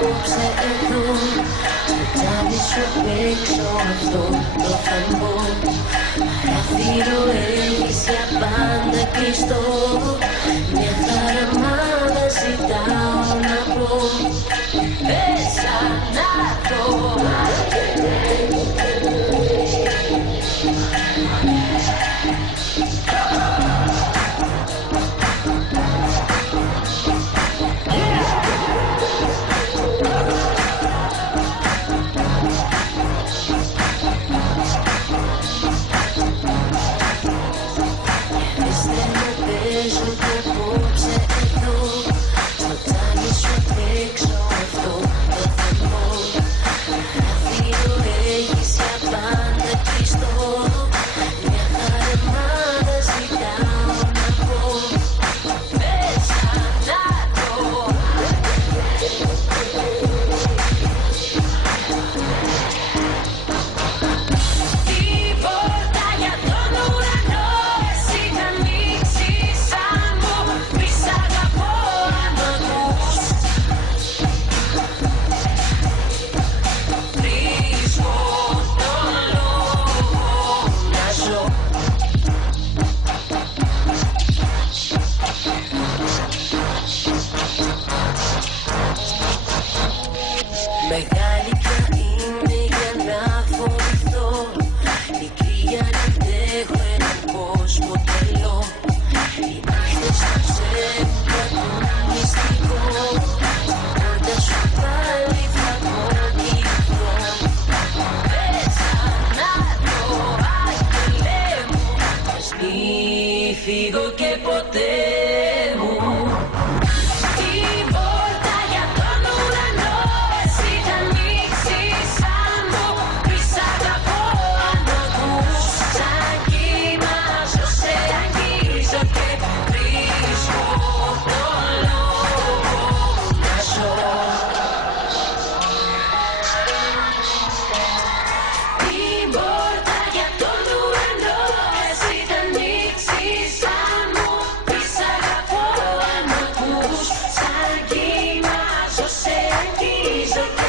απόψε εδώ. Τσάλι σου παίξω αυτό το θαμπό. Παράθυρο έχεις για πάντα κλειστό. Μια χαραμάδα ζητάω να πω. Πέσα να το. Μεγάλη πια είναι για να φοβηθώ. Μικρή για να αντέχω έναν κόσμο τρελό. Οι νύχτες που ξέρουν κρατούν μυστικό. Πόρτα σου πάλι θα κοκκινηθώ. Πέσα να το άγγελέ μου. Ας μη φύγω και ποτέ μου. So